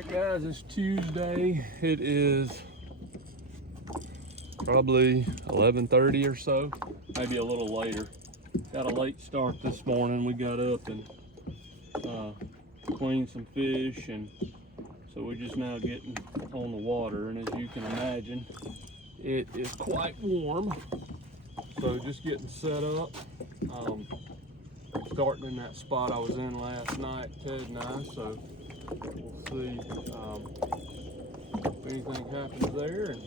Alright guys, it's Tuesday. It is probably 11:30 or so, maybe a little later. Got a late start this morning. We got up and cleaned some fish, and so we're just now getting on the water. And as you can imagine, it is quite warm. So just getting set up. Starting in that spot I was in last night, Ted and I, so we'll see if anything happens there, and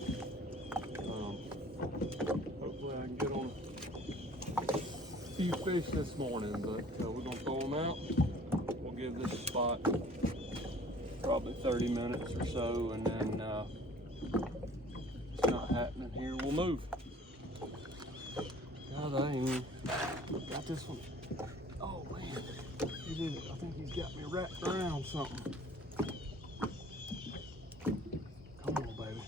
hopefully I can get on a few fish this morning. But we're gonna throw them out. We'll give this spot probably 30 minutes or so, and then it's not happening here, we'll move. God, I ain't even got this one. Oh man, he did it. I think he's got me wrapped around something. Come on, baby.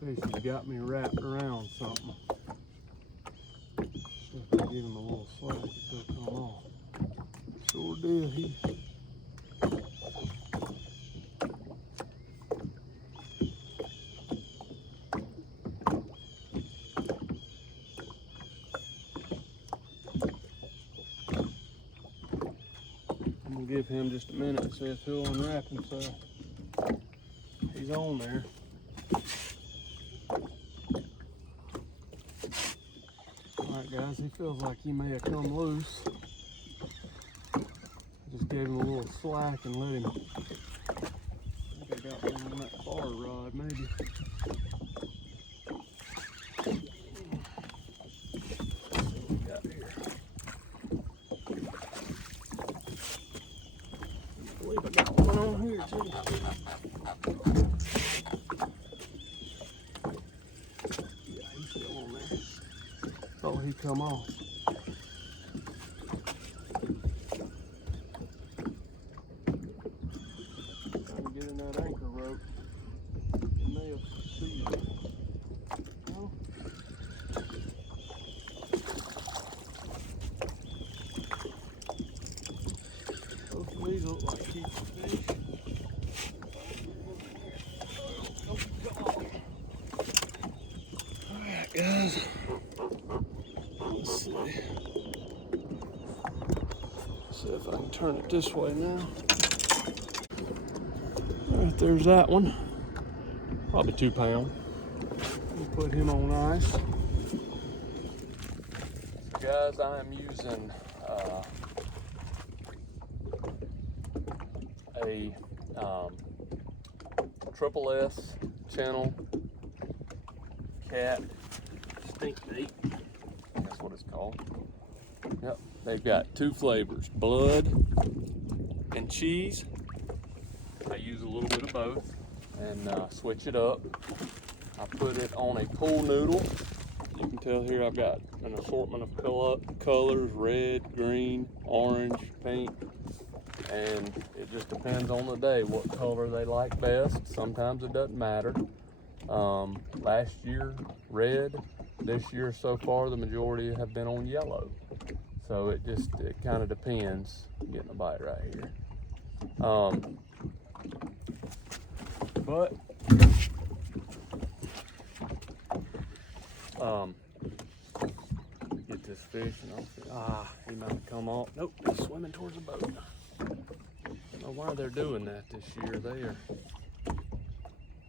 Fish has got me wrapped around something. See if I give him a little slack, he'll come off. Sure did. Give him just a minute and see if he'll unwrap himself. He's on there. Alright guys, he feels like he may have come loose. Just gave him a little slack and let him. I think I got one on that bar rod maybe. Oh, he come off. Trying to get in that anchor rope. He may have seized it. No? Both of these look like keeper fish. Oh, come on. Alright, guys. Let's see if I can turn it this way now. All right, there's that one. Probably 2 pound. We'll put him on ice. So guys, I am using a Triple S channel cat stink bait. That's what it's called. Yep, they've got 2 flavors, blood and cheese. I use a little bit of both and switch it up. I put it on a pool noodle. You can tell here I've got an assortment of colors, red, green, orange, pink, and it just depends on the day what color they like best. Sometimes it doesn't matter. Last year, red. This year so far, the majority have been on yellow. So it kind of depends. I'm getting a bite right here. Get this fish and I'll see. He might come off. Nope, he's swimming towards the boat. I don't know why they're doing that this year.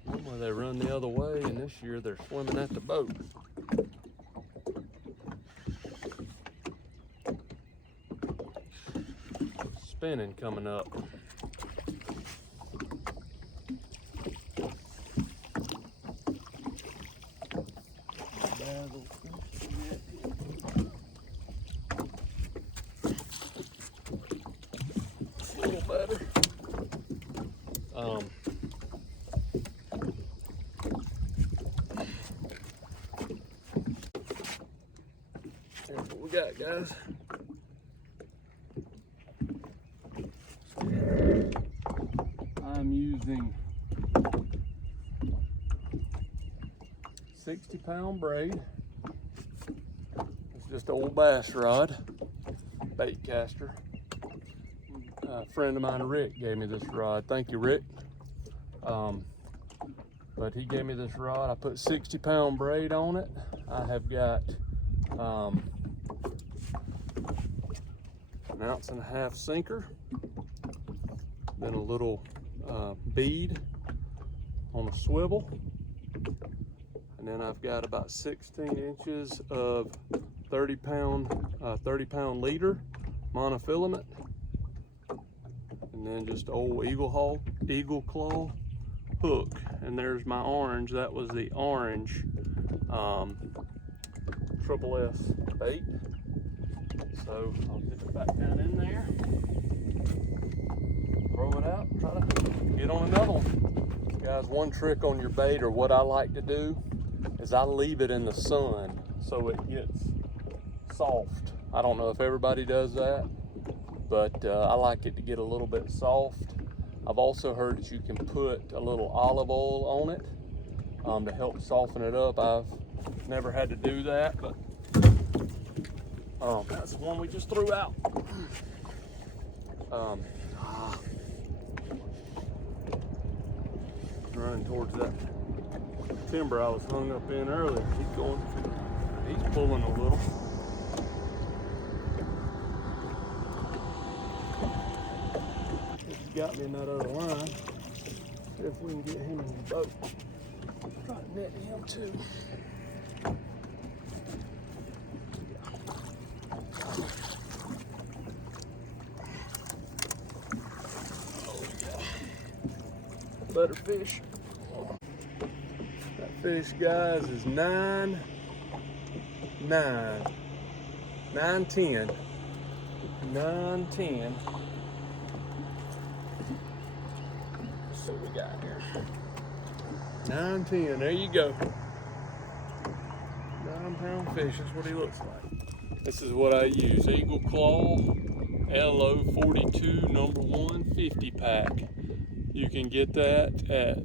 Normally they run the other way, and this year they're swimming at the boat. Spinning coming up. A little better. Here's what we got, guys. I'm using 60-pound braid. It's just an old bass rod, bait caster. A friend of mine, Rick, gave me this rod. Thank you, Rick. But he gave me this rod. I put 60-pound braid on it. I have got an 1.5 ounce sinker, then a little bead on a swivel, and then I've got about 16 inches of 30-pound leader monofilament, and then just old eagle claw hook. And there's my orange. That was the orange Triple S bait. So I'll dip it back down in there, throw it out, try to get on another one. Guys, one trick on your bait, or what I like to do, is I leave it in the sun so it gets soft. I don't know if everybody does that, but I like it to get a little bit soft. I've also heard that you can put a little olive oil on it to help soften it up. I've never had to do that, but that's the one we just threw out. Running towards that timber I was hung up in earlier. He's pulling a little. He's got me in that other line. See if we can get him in the boat. Try to net him too. Better fish. That fish, guys, is 9'10". Let's see what we got here. 9'10", there you go. 9-pound fish is what he looks like. This is what I use, Eagle Claw LO42 number 150 pack. You can get that at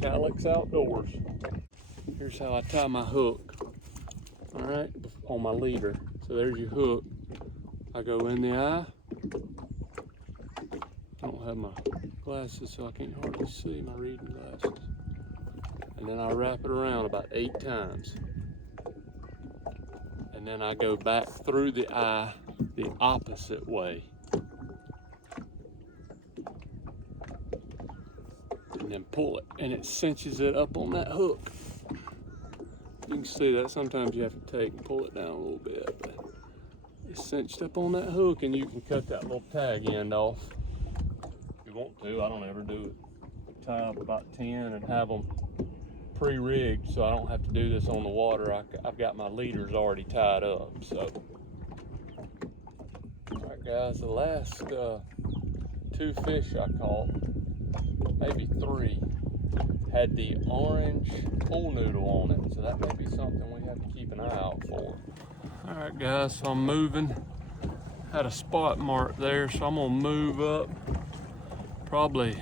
Calyx Outdoors. Here's how I tie my hook. All right, on my leader. So there's your hook. I go in the eye. I don't have my glasses, so I can't hardly see my reading glasses. And then I wrap it around about 8 times. And then I go back through the eye the opposite way. And then pull it, and it cinches it up on that hook. You can see that sometimes you have to take and pull it down a little bit, but it's cinched up on that hook, and you can cut that little tag end off if you want to. I don't ever do it. Tie up about 10 and have them pre-rigged, so I don't have to do this on the water. I've got my leaders already tied up. So, all right, guys, the last 2 fish I caught, maybe 3, had the orange pool noodle on it, so that may be something we have to keep an eye out for. All right, guys, so I'm moving. Had a spot mark there, so I'm gonna move up probably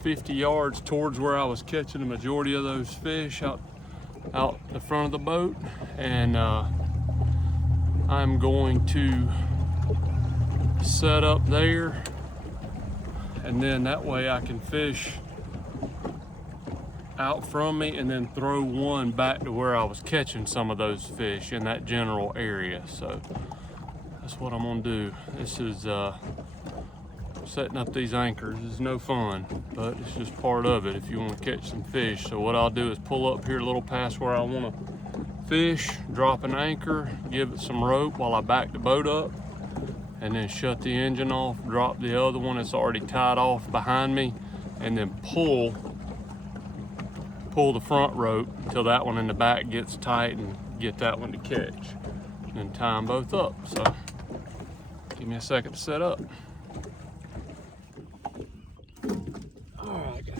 50 yards towards where I was catching the majority of those fish out the front of the boat, and I'm going to set up there, and then that way I can fish out from me and then throw one back to where I was catching some of those fish in that general area. So that's what I'm gonna do. This is setting up these anchors is no fun, but it's just part of it if you want to catch some fish. So what I'll do is pull up here a little past where I want to fish, drop an anchor, give it some rope while I back the boat up, and then shut the engine off, drop the other one that's already tied off behind me, and then pull the front rope until that one in the back gets tight and get that one to catch, and then tie them both up. So give me a second to set up. All right, guys.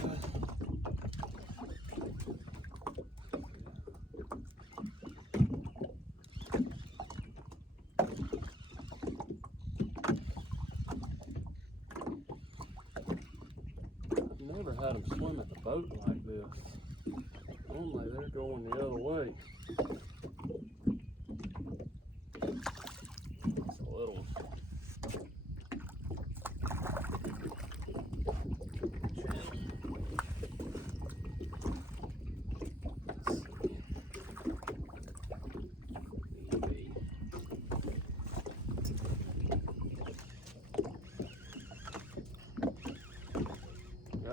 I've never had them swim at the boat like this. Normally they're going the other way. That's a little one.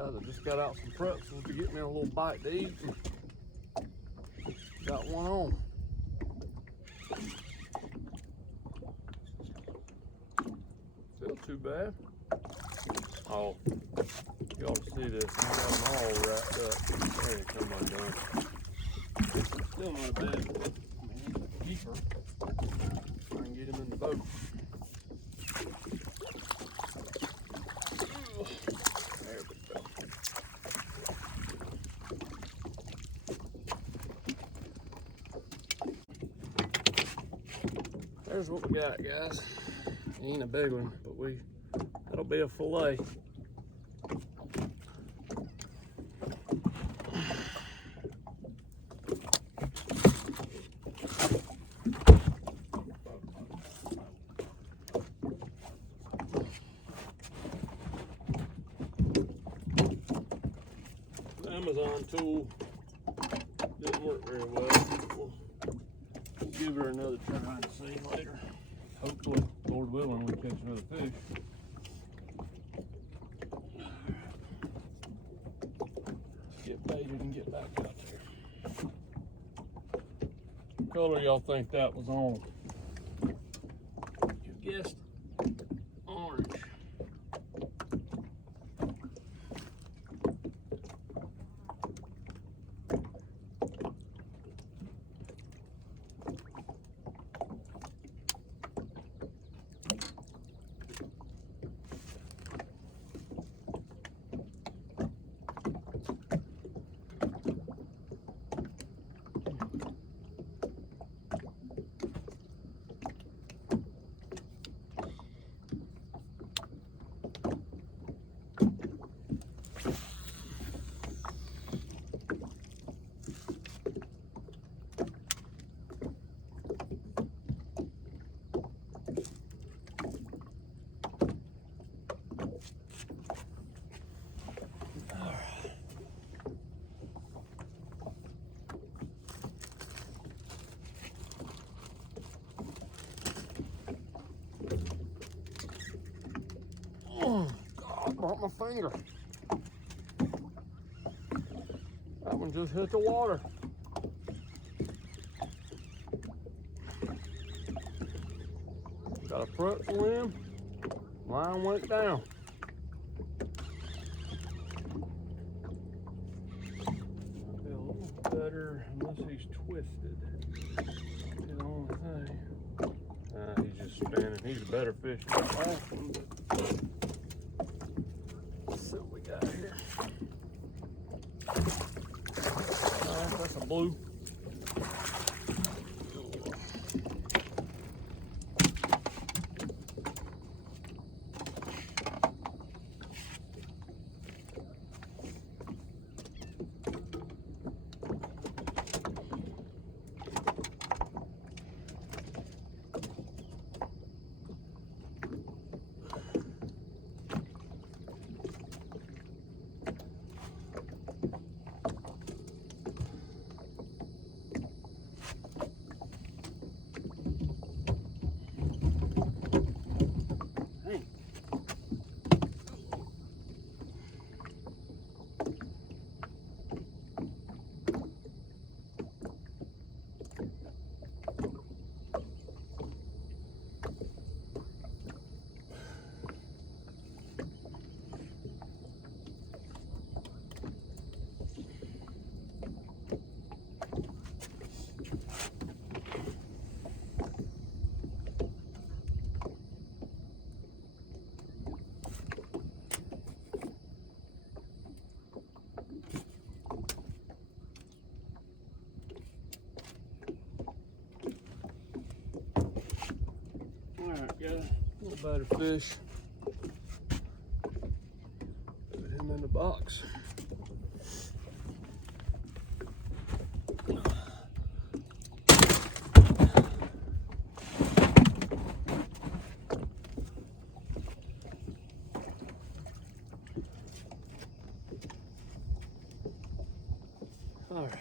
guys, I just got out some pretzels to get me a little bite to eat. Got one on. Still too bad. Oh, you ought to see this. I got them all wrapped up. There they come undone. Still not a bad keeper. I can get him in the boat. There we go. There's what we got, guys. Ain't a big one, but that'll be a fillet. Amazon tool didn't work very well. We'll give her another try and see later. Hopefully, Lord willing, we catch another fish. Get baited and get back out there. What color y'all think that was on? You guessed orange. Oh, God, brought my finger. That one just hit the water. Got a pretzel in, line went down. I'll be a little better unless he's twisted. That's the only thing. He's just spinning. He's a better fish than the last one, but let's see what we got here. Alright, that's a blue. Alright, got a little better fish. Put him in the box. Alright,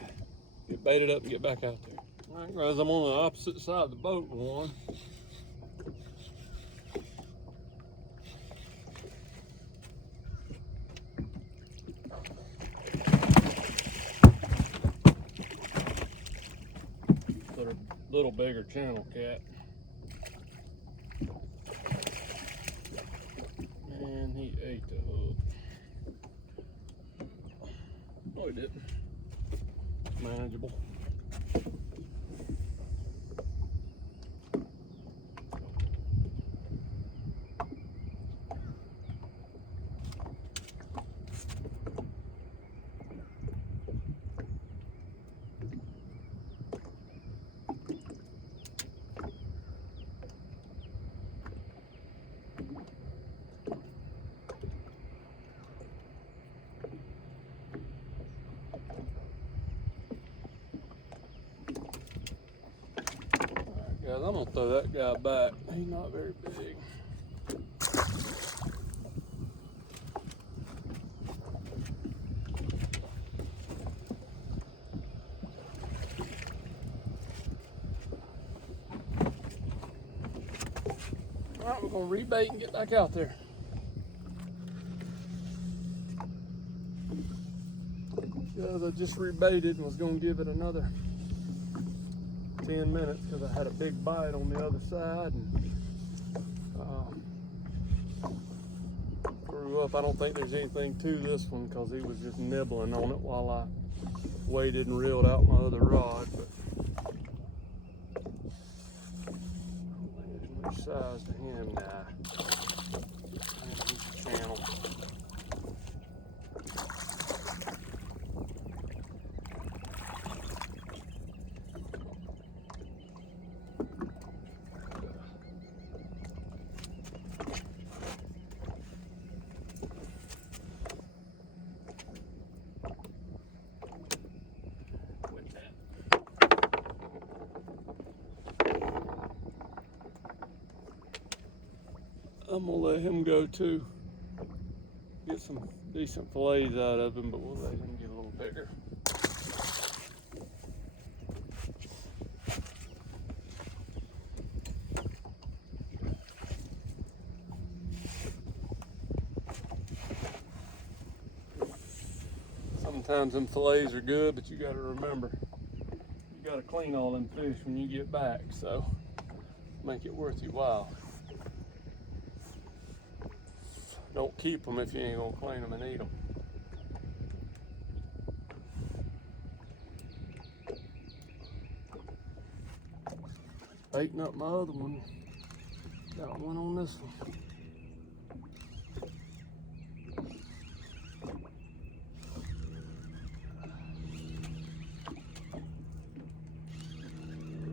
get baited up and get back out there. Alright guys, I'm on the opposite side of the boat with one. little bigger channel cat. And he ate the hook. No, he didn't. It's manageable. Guys, I'm gonna throw that guy back. He's not very big. All right, we're gonna rebait and get back out there. Guys, I just rebaited and was gonna give it another 10 minutes because I had a big bite on the other side and threw up. I don't think there's anything to this one because he was just nibbling on it while I waited and reeled out my other rod. But I don't think there's much size to him now. He's a channel. I'm gonna let him go too. Get some decent fillets out of him, but we'll let him get a little bigger. Sometimes them fillets are good, but you gotta remember, you gotta clean all them fish when you get back, so make it worth your while. Don't keep them if you ain't gonna clean them and eat them. Baiting up my other one. Got one on this one.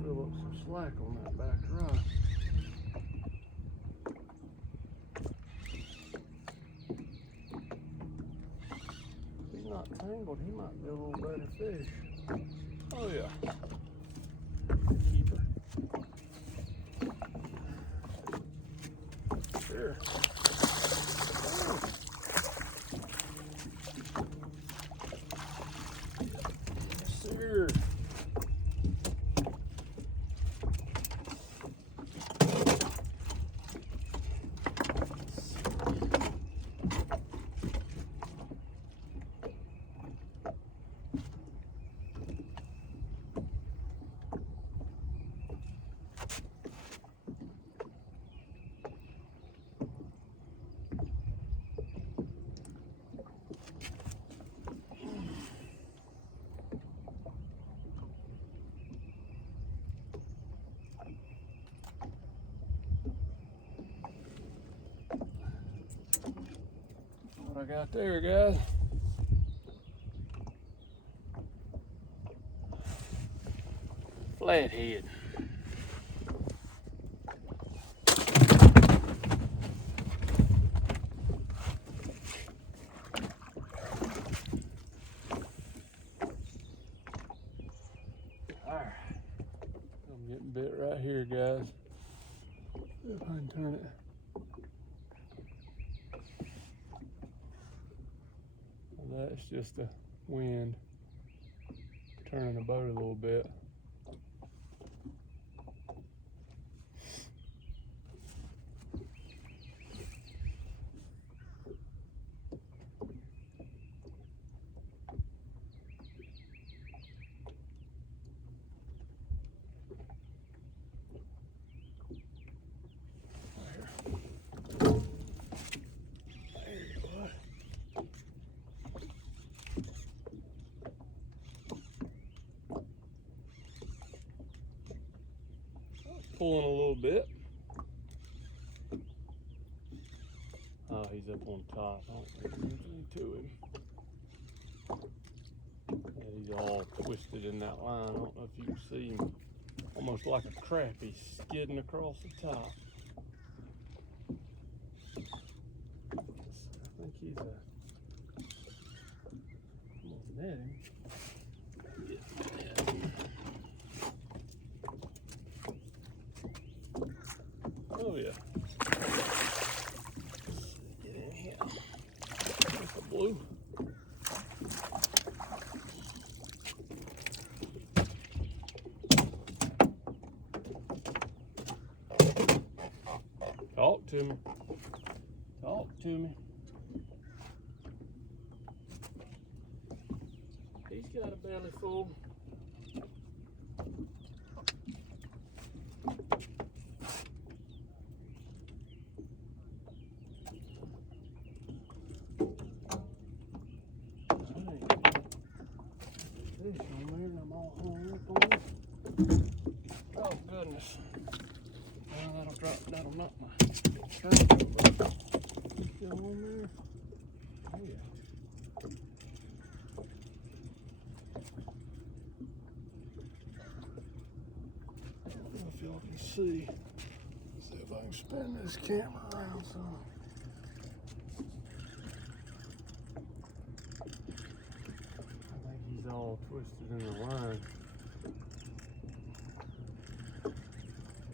Fill up some slack on that back rod. Tangled, he might be a little better fish. Oh yeah. Keeper. Sure. Sure. What I got there, guys? Flathead. Alright. I'm getting bit right here, guys. If I can turn it. That's just the wind turning the boat a little bit. pulling a little bit. Oh, he's up on top. I don't think there's anything to him. Yeah, he's all twisted in that line. I don't know if you can see him. Almost like a crappie skidding across the top. I think he's a... I'm gonna net him. Oh yeah. Get in here. That's a blue. Talk to me. Talk to me. He's got a belly full. Fish on there and I'm all hung up on it. Oh goodness. Well, that'll knock my string over. Still on there? Oh yeah. I don't know if y'all can see. See if I can spin this camera around some. I think he's all twisted in the line.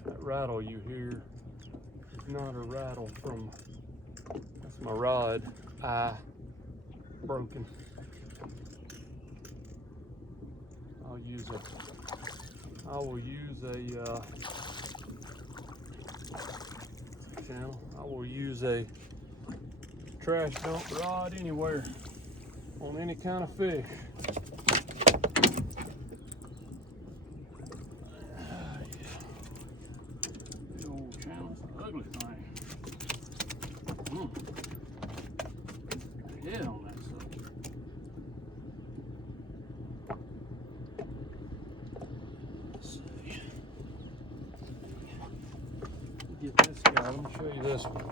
That rattle you hear is not a rattle from, that's my rod eye broken. I will use a trash dump rod anywhere on any kind of fish. Big old channel's an ugly thing. Head on that sucker. Let's see. Get this guy. Let me show you this one.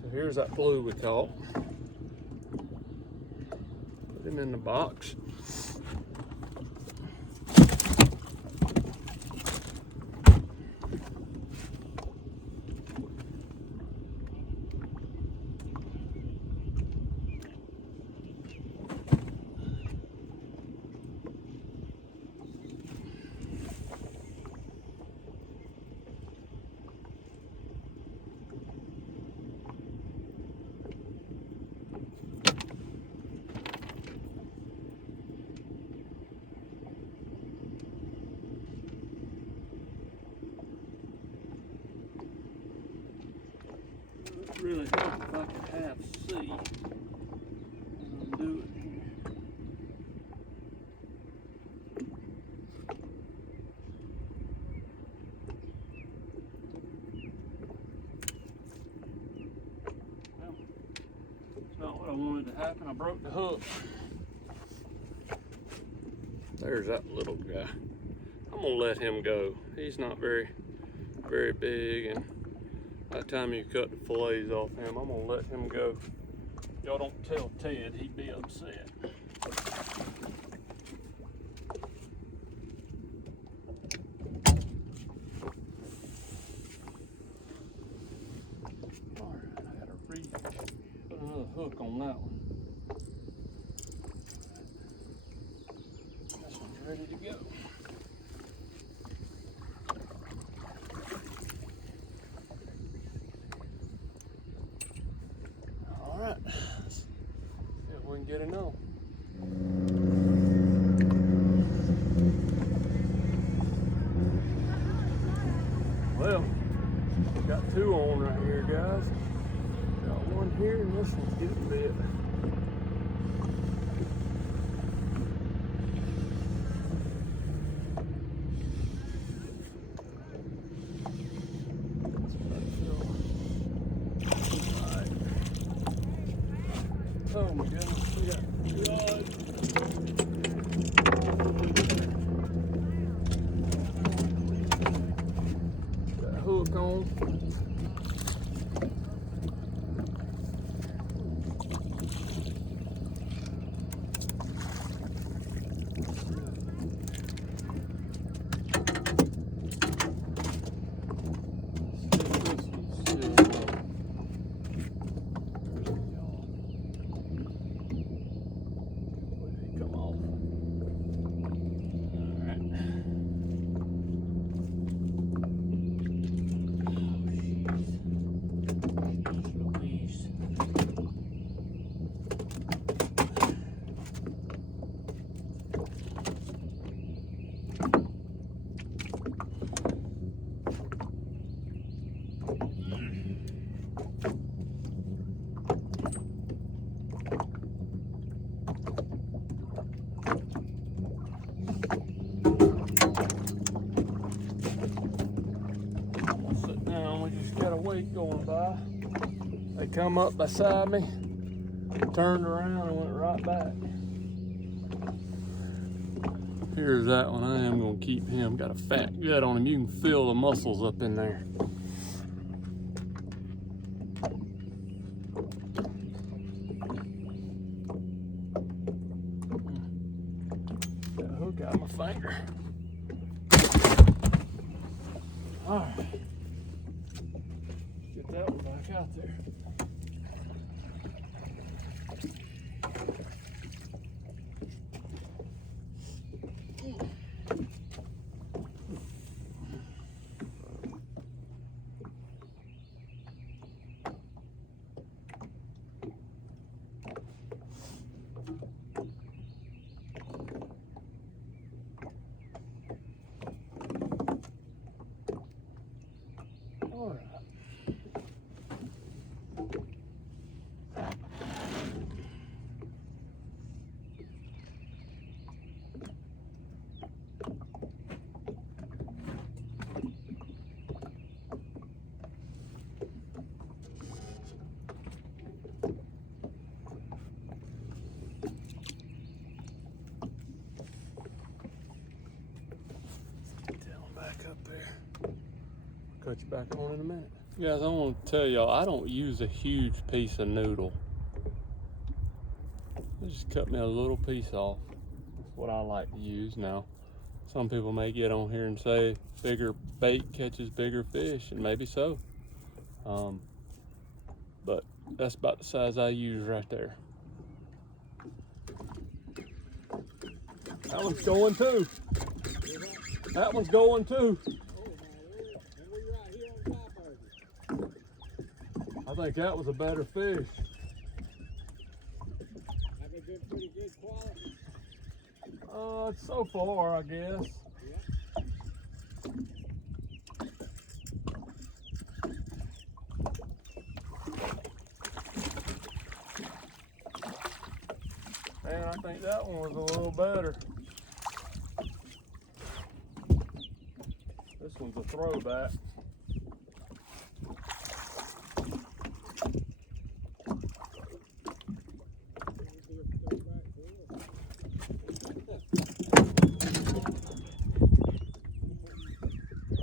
So here's that blue we caught. Put him in the box. Really help if I could have C. Do it here. Well, it's not what I wanted to happen. I broke the hook. There's that little guy. I'm gonna let him go. He's not very big, and by the time you cut the fillets off him, I'm gonna let him go. Y'all don't tell Ted, he'd be upset. All right, I gotta put another hook on that one. This one's ready to go. Let's see if we can get it on. Well, we got two on right here, guys. Got one here and this one's getting bit. Oh my goodness, we got God. hook on. Weight going by. They come up beside me, turned around and went right back. Here's that one. I am going to keep him. Got a fat gut on him. You can feel the muscles up in there. Got a hook out of my finger. All right. Get that one back out there. All right. Up there. Cut you back on in a minute. Guys, I want to tell y'all, I don't use a huge piece of noodle. I just cut me a little piece off. That's what I like to use. Now, some people may get on here and say bigger bait catches bigger fish, and maybe so. But that's about the size I use right there. That one's going too. That one's going too. I think that was a better fish. Have it been pretty good quality? So far, I guess. Man, I think that one was a little better. This one's a throwback.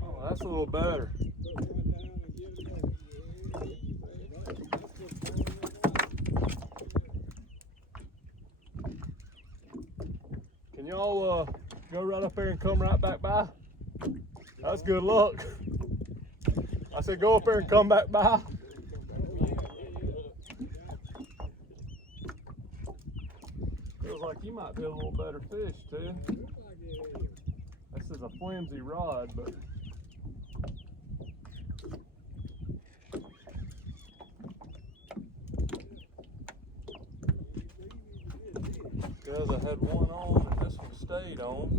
Oh, that's a little better. Can y'all go right up there and come right back by? That's good luck. I said go up there and come back by. Feels like you might be a little better fish too. This is a flimsy rod, but because I had one on and this one stayed on.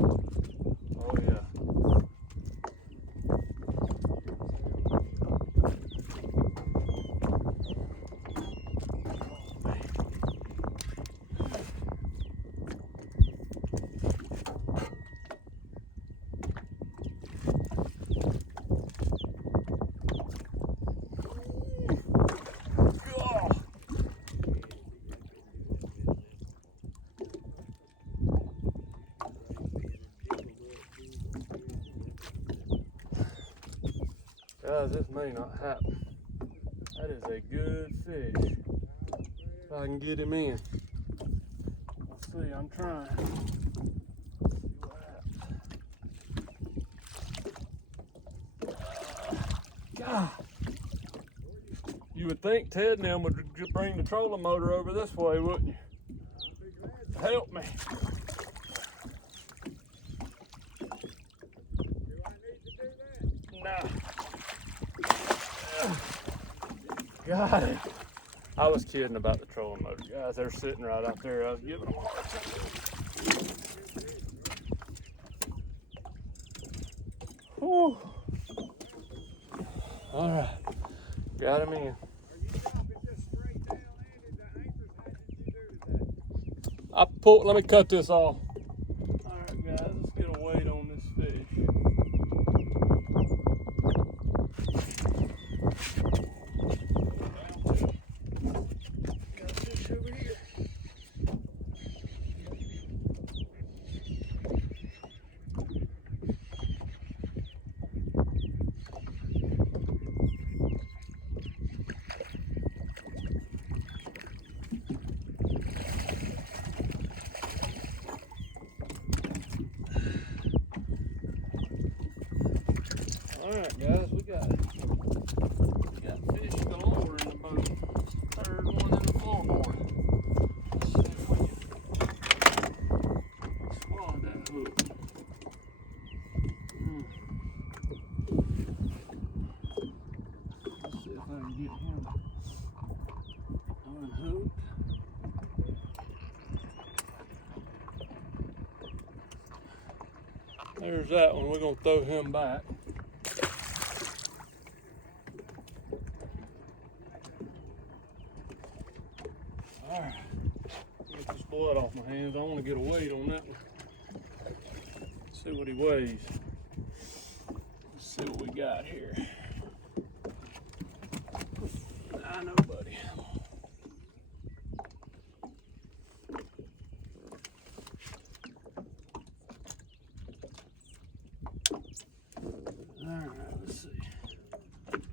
Oh yeah. Guys, this may not happen. That is a good fish. If I can get him in. We'll see, I'm trying. God. You would think Ted and them would bring the trolling motor over this way, wouldn't you? Help me. Nah. Got it. I was kidding about the trolling motor, guys. They're sitting right out there. I was giving them a hard time. Whew. All right, got him in. Are you dropping just straight down in the anchors? How did you do today? Let me cut this off. All right, guys, let's get a weight on this fish. Got a fish over here. Alright guys, we got fish galore in the boat. Third one in the floorboard. Let's see if we can swallow that hook. Let's see if I can get him unhooked. There's that one. We're gonna throw him back. Alright, get this blood off my hands. I want to get a weight on that one. See what he weighs. Let's see what we got here. I know, buddy. Alright, let's see.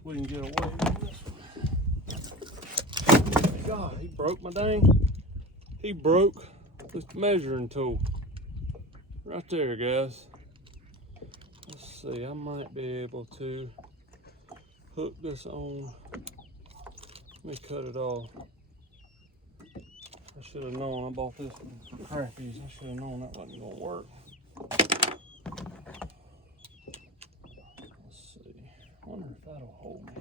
We can get a weight on this one. God, he broke my dang. He broke this measuring tool. Right there, guys. Let's see, I might be able to hook this on. Let me cut it off. I should have known. I bought this one for crappies. I should have known that wasn't gonna work. Let's see. I wonder if that'll hold me.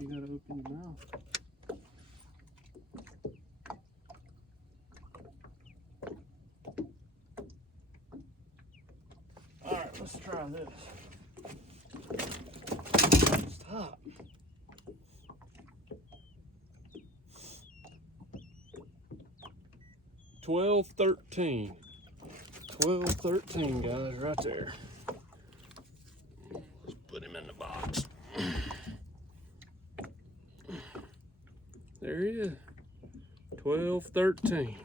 You gotta open your mouth. Alright, let's try this. Stop. $12.13. $12.13, guys, right there. Let's put him in the box. There he is. 12.13.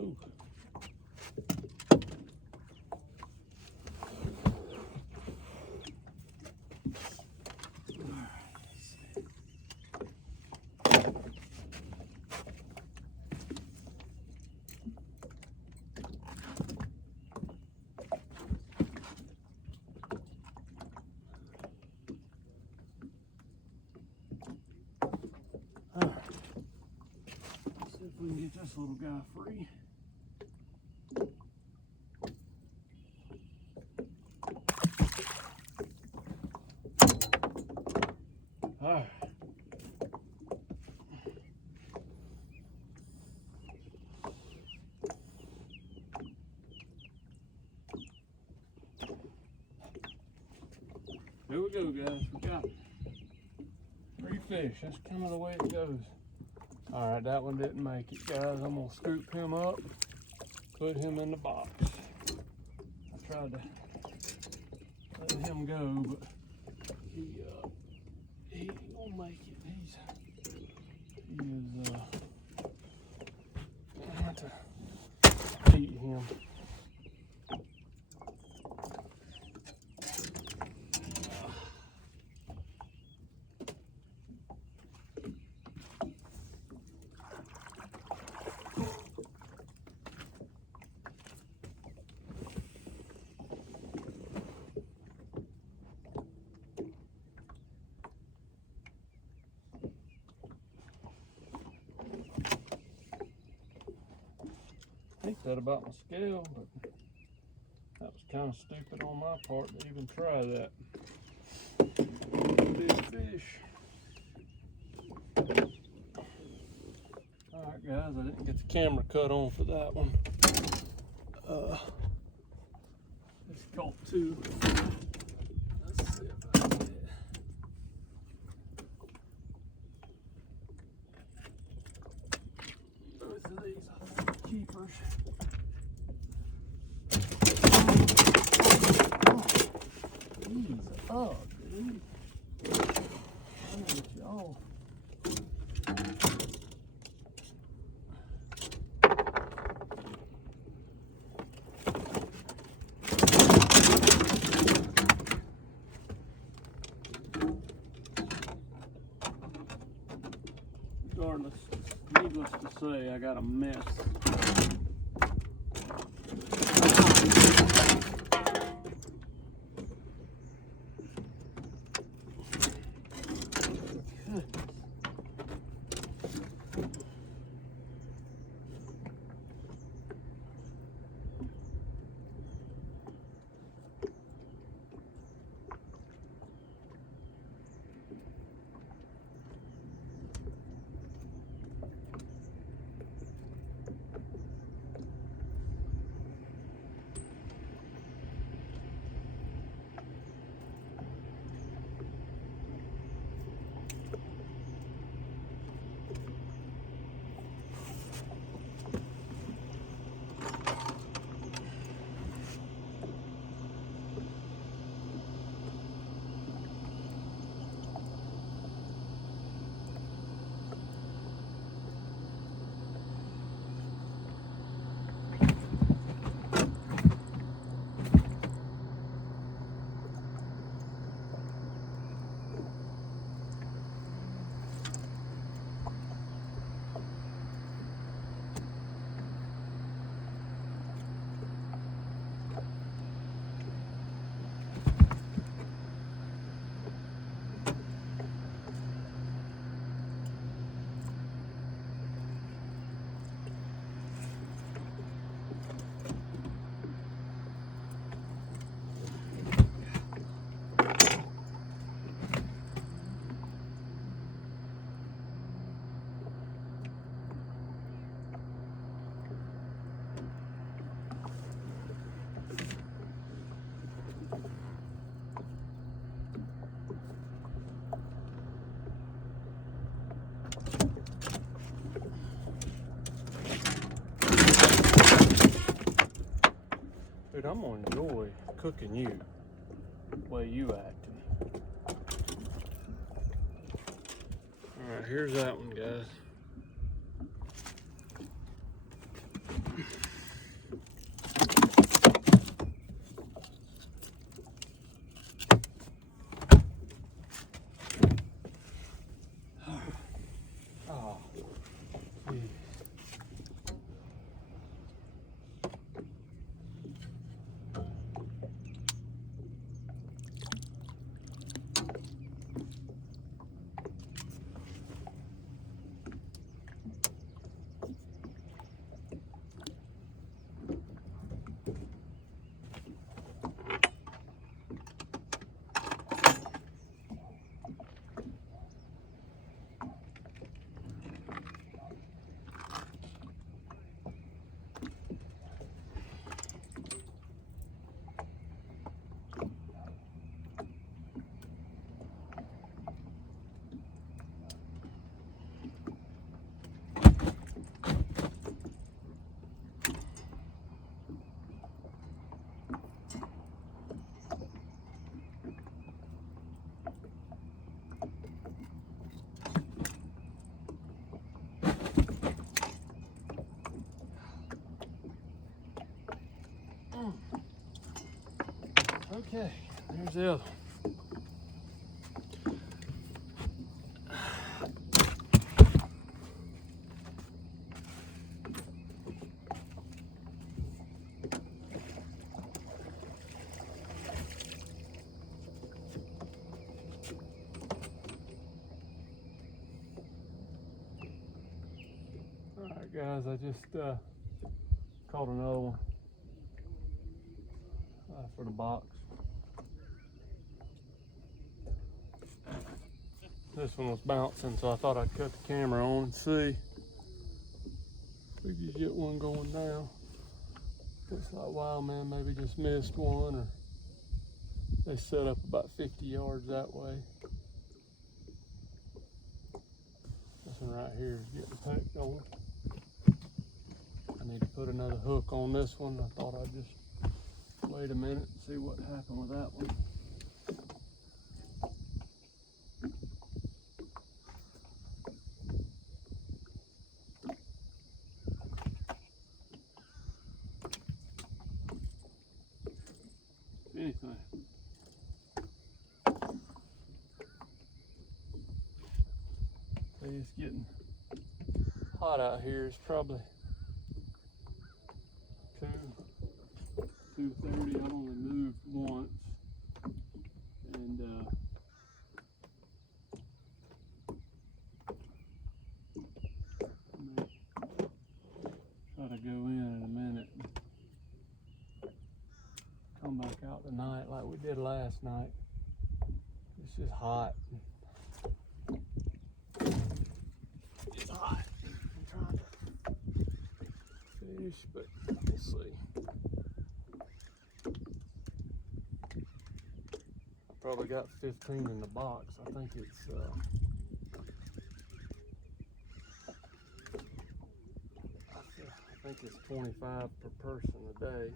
Ooh. Let's see if we can get this little guy free. All right. Here we go, guys. We got 3 fish. That's kind of the way it goes. All right, that one didn't make it, guys. I'm gonna scoop him up, put him in the box. I tried to let him go, but he ain't gonna make it. He is I have to eat him. I think that about my scale, but that was kind of stupid on my part to even try that. Big fish. Alright guys, I didn't get the camera cut on for that one. Just caught two. Let's see if I can get both of these, I think, keepers. Ease up, dude. I'm gonna get you all. Regardless, needless to say, I got a mess. Dude, I'm gonna enjoy cooking you the way you acting. Alright, here's that one, guys. Oh, geez. Okay, there's the other one. Alright guys, I just caught another one for the box. This one was bouncing, so I thought I'd cut the camera on and see if we could get one going down. Looks like wild man maybe just missed one, or they set up about 50 yards that way. This one right here is getting packed on. I need to put another hook on this one. I thought I'd just wait a minute and see what happened with that one. Anything. It's getting hot out here. It's probably 2:30. I only moved once, and I may try to go in a minute and come back out tonight like we did last night. It's just hot. It's hot. I'm trying to fish, but we'll see. I probably got 15 in the box. I think it's I think it's 25 per person a day.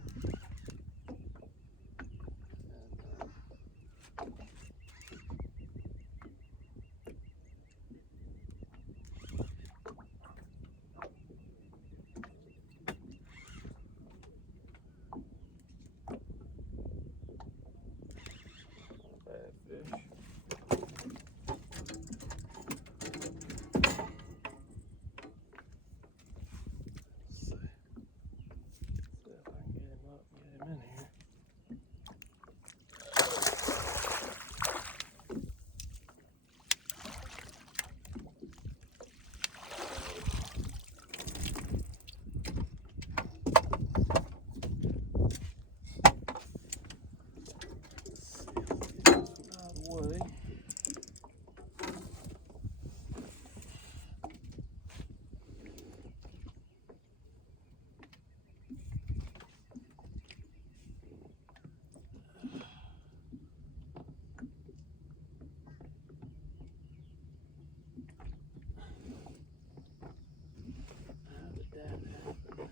Bad fish. Let's see. See if I can get him up, get him in here. Out of the way. How did that happen?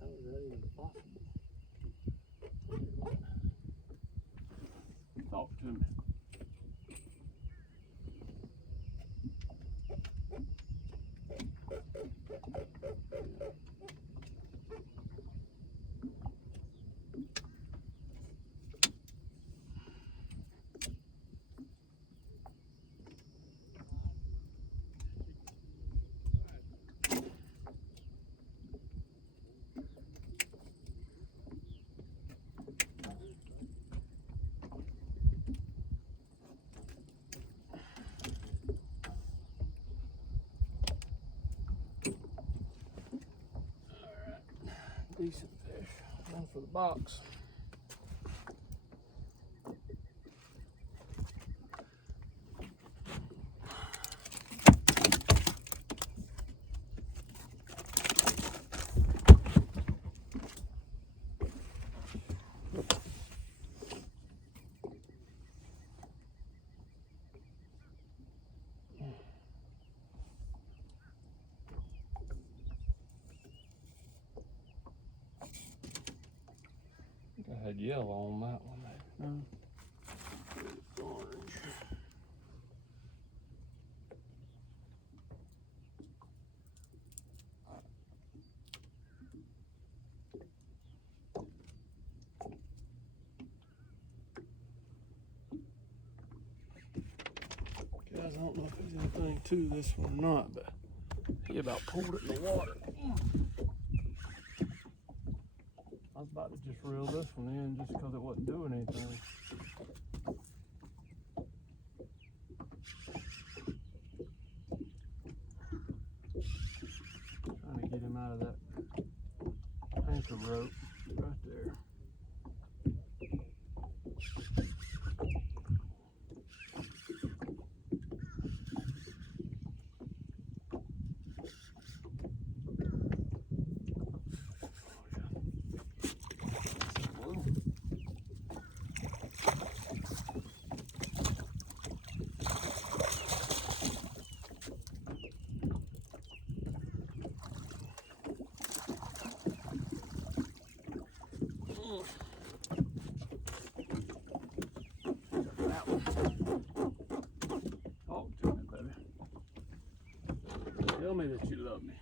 How is that even possible? Talk to me. Decent fish. One for the box. I had yellow on that one there. No. It's orange. don't know if there's anything to this one or not, but he about pulled it in the water. I was about to just reel this one in just because it wasn't doing anything. Trying to get him out of that anchor rope right there. Talk to me, baby. Tell me that you love me.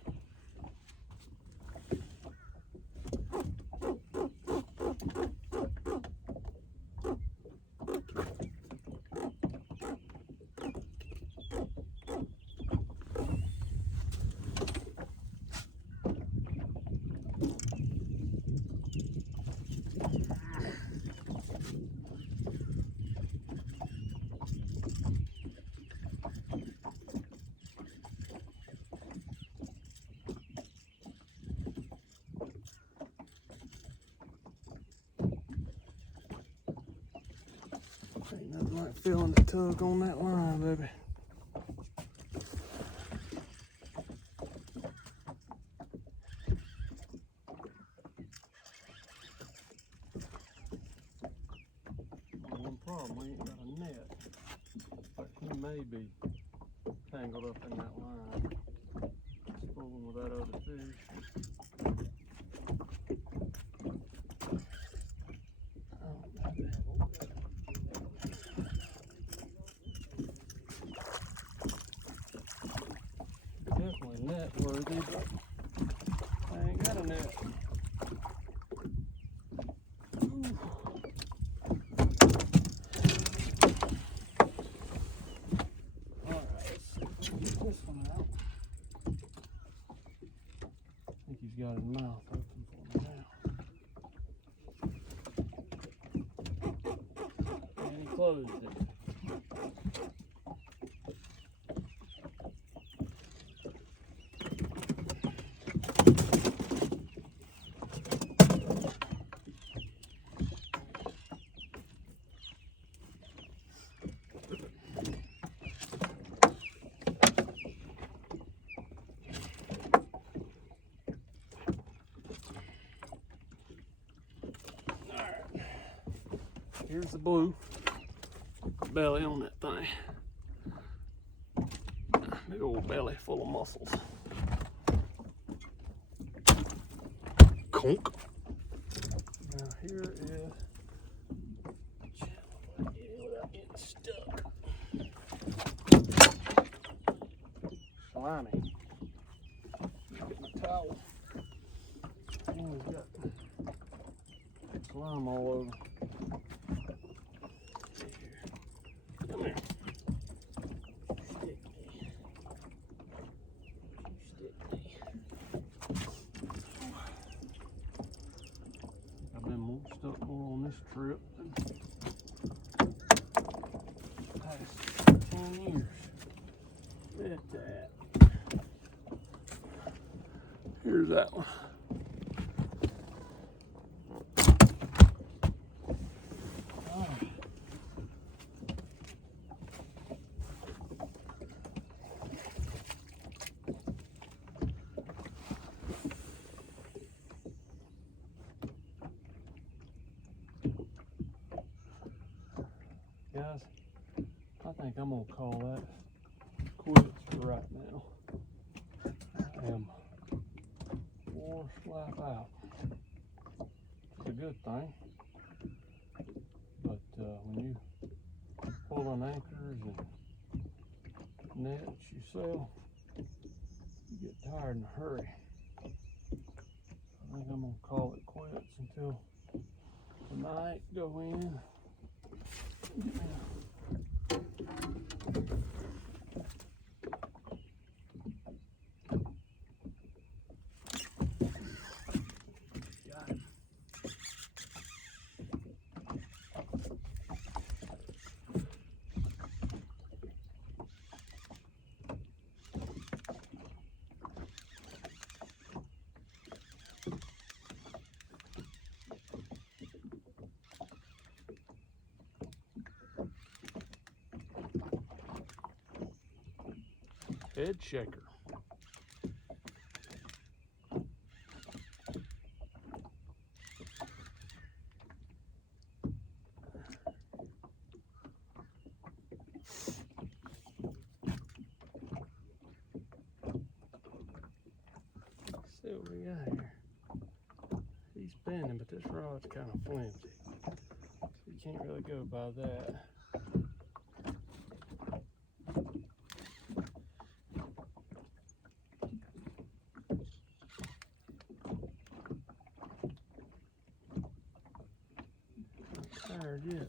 Ain't nothing like feeling the tug on that line, baby. One problem, we ain't got a net. But he may be tangled up in that line. It's fooling with that other fish. Definitely net worthy, but I ain't got a net. Ooh. Alright, let's see if we can get this one out. I think he's got his mouth open for me now. And he closed it. Here's the blue belly on that thing. Big old belly full of muscles. Conk. Now here is without getting stuck. Slimy. Get my towel. And we've got slime all over. Come here. Stick me. Stick me. I've been more stuck more on this trip than the past 10 years. Look at that. Here's that one. Guys, I think I'm gonna call that quits for right now. I am wore slap out. It's a good thing, but when you pull on anchors and nets yourself, you get tired in a hurry. I think I'm gonna call it quits until tonight. Go in. head shaker. Let's see what we got here. He's bending, but this rod's kind of flimsy, so you can't really go by that. Tired yet.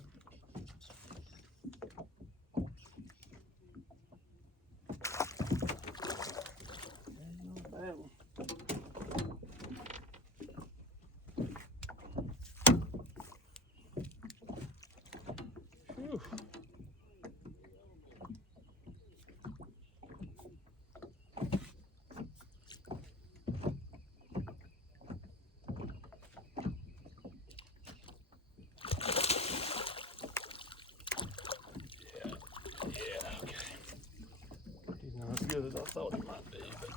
Not a bad one. Whew. Yeah, okay. He's not as good as I thought he might be, but